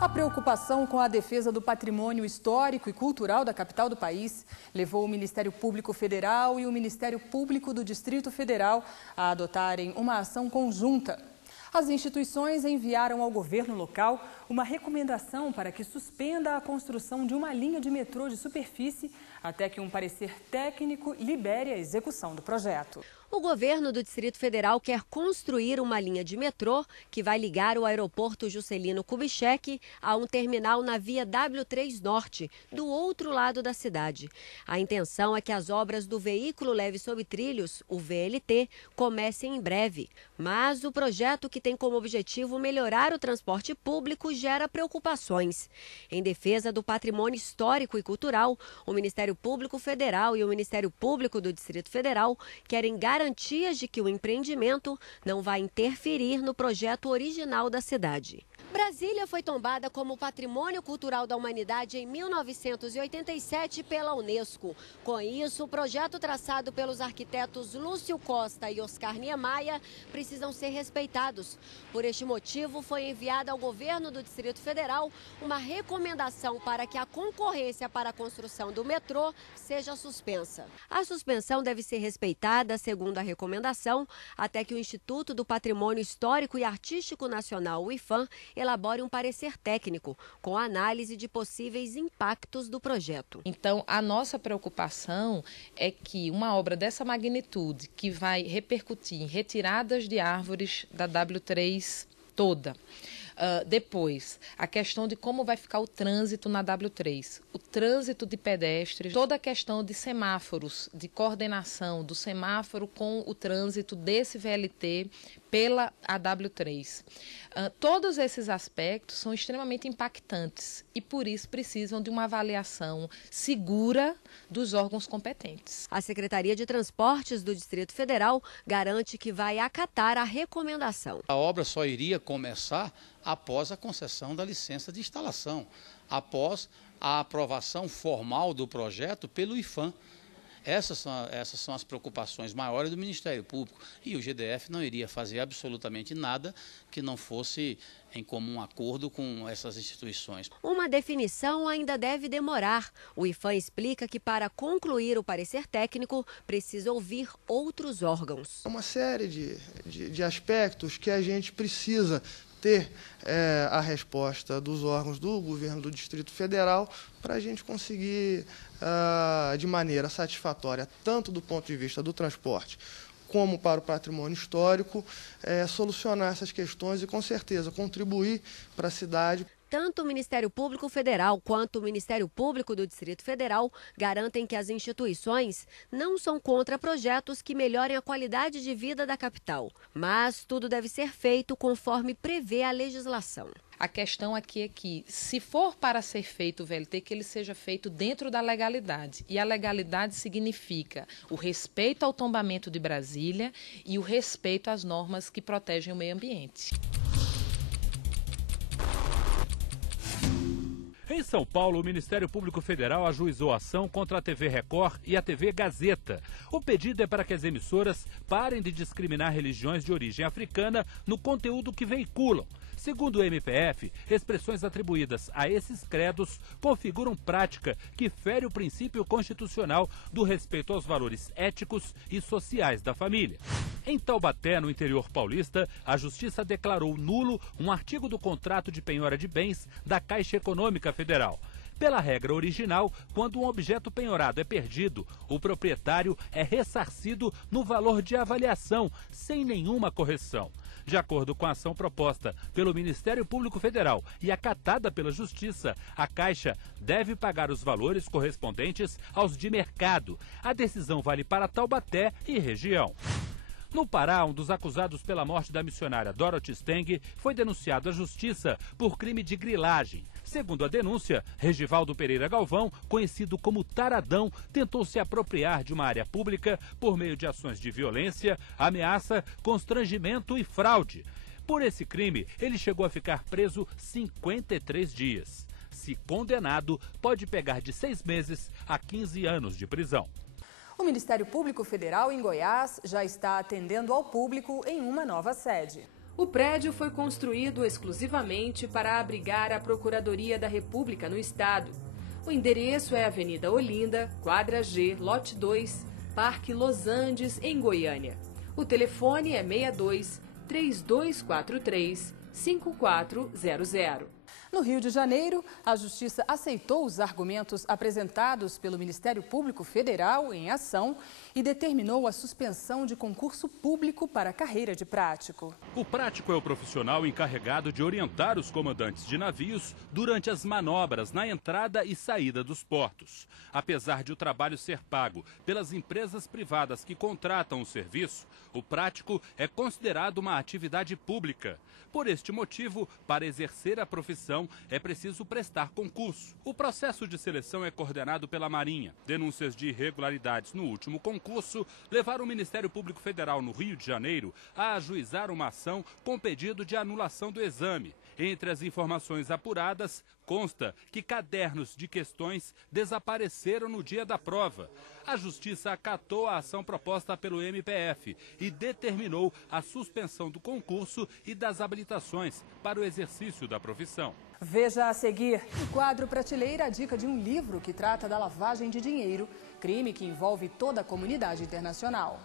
A preocupação com a defesa do patrimônio histórico e cultural da capital do país levou o Ministério Público Federal e o Ministério Público do Distrito Federal a adotarem uma ação conjunta. As instituições enviaram ao governo local uma recomendação para que suspenda a construção de uma linha de metrô de superfície até que um parecer técnico libere a execução do projeto. O governo do Distrito Federal quer construir uma linha de metrô que vai ligar o aeroporto Juscelino Kubitschek a um terminal na via W3 Norte, do outro lado da cidade. A intenção é que as obras do veículo leve sob trilhos, o VLT, comecem em breve. Mas o projeto, que tem como objetivo melhorar o transporte público, gera preocupações. Em defesa do patrimônio histórico e cultural, o Ministério Público Federal e o Ministério Público do Distrito Federal querem garantias de que o empreendimento não vai interferir no projeto original da cidade. Brasília foi tombada como Patrimônio Cultural da Humanidade em 1987 pela Unesco. Com isso, o projeto traçado pelos arquitetos Lúcio Costa e Oscar Niemeyer precisam ser respeitados. Por este motivo, foi enviada ao governo do Distrito Federal uma recomendação para que a concorrência para a construção do metrô seja suspensa. A suspensão deve ser respeitada, segundo a recomendação, até que o Instituto do Patrimônio Histórico e Artístico Nacional, o IPHAN, elabore um parecer técnico com análise de possíveis impactos do projeto. Então, a nossa preocupação é que uma obra dessa magnitude, que vai repercutir em retiradas de árvores da W3 toda, depois, a questão de como vai ficar o trânsito na W3, o trânsito de pedestres, toda a questão de semáforos, de coordenação do semáforo com o trânsito desse VLT pela AW3. Todos esses aspectos são extremamente impactantes e, por isso, precisam de uma avaliação segura dos órgãos competentes. A Secretaria de Transportes do Distrito Federal garante que vai acatar a recomendação. A obra só iria começar após a concessão da licença de instalação, após a aprovação formal do projeto pelo IPHAN. Essas são as preocupações maiores do Ministério Público, e o GDF não iria fazer absolutamente nada que não fosse em comum acordo com essas instituições. Uma definição ainda deve demorar. O IPHAN explica que, para concluir o parecer técnico, precisa ouvir outros órgãos. Uma série de aspectos que a gente precisa ter a resposta dos órgãos do governo do Distrito Federal para a gente conseguir, de maneira satisfatória, tanto do ponto de vista do transporte como para o patrimônio histórico, solucionar essas questões e, com certeza, contribuir para a cidade. Tanto o Ministério Público Federal quanto o Ministério Público do Distrito Federal garantem que as instituições não são contra projetos que melhorem a qualidade de vida da capital, mas tudo deve ser feito conforme prevê a legislação. A questão aqui é que, se for para ser feito o VLT, que ele seja feito dentro da legalidade. E a legalidade significa o respeito ao tombamento de Brasília e o respeito às normas que protegem o meio ambiente. Em São Paulo, o Ministério Público Federal ajuizou ação contra a TV Record e a TV Gazeta. O pedido é para que as emissoras parem de discriminar religiões de origem africana no conteúdo que veiculam. Segundo o MPF, expressões atribuídas a esses credos configuram prática que fere o princípio constitucional do respeito aos valores éticos e sociais da família. Em Taubaté, no interior paulista, a Justiça declarou nulo um artigo do contrato de penhora de bens da Caixa Econômica Federal. Pela regra original, quando um objeto penhorado é perdido, o proprietário é ressarcido no valor de avaliação, sem nenhuma correção. De acordo com a ação proposta pelo Ministério Público Federal e acatada pela Justiça, a Caixa deve pagar os valores correspondentes aos de mercado. A decisão vale para Taubaté e região. No Pará, um dos acusados pela morte da missionária Dorothy Steng foi denunciado à justiça por crime de grilagem. Segundo a denúncia, Regivaldo Pereira Galvão, conhecido como Taradão, tentou se apropriar de uma área pública por meio de ações de violência, ameaça, constrangimento e fraude. Por esse crime, ele chegou a ficar preso 53 dias. Se condenado, pode pegar de 6 meses a 15 anos de prisão. O Ministério Público Federal em Goiás já está atendendo ao público em uma nova sede. O prédio foi construído exclusivamente para abrigar a Procuradoria da República no estado. O endereço é Avenida Olinda, quadra G, lote 2, Parque Los Andes, em Goiânia. O telefone é 62-3243-5400. No Rio de Janeiro, a Justiça aceitou os argumentos apresentados pelo Ministério Público Federal em ação e determinou a suspensão de concurso público para a carreira de prático. O prático é o profissional encarregado de orientar os comandantes de navios durante as manobras na entrada e saída dos portos. Apesar de o trabalho ser pago pelas empresas privadas que contratam o serviço, o prático é considerado uma atividade pública. Por este motivo, para exercer a profissão, é preciso prestar concurso. O processo de seleção é coordenado pela Marinha. Denúncias de irregularidades no último concurso levaram o Ministério Público Federal no Rio de Janeiro a ajuizar uma ação com pedido de anulação do exame. Entre as informações apuradas, consta que cadernos de questões desapareceram no dia da prova. A Justiça acatou a ação proposta pelo MPF e determinou a suspensão do concurso e das habilitações para o exercício da profissão. Veja a seguir, no quadro Prateleira, a dica de um livro que trata da lavagem de dinheiro, crime que envolve toda a comunidade internacional.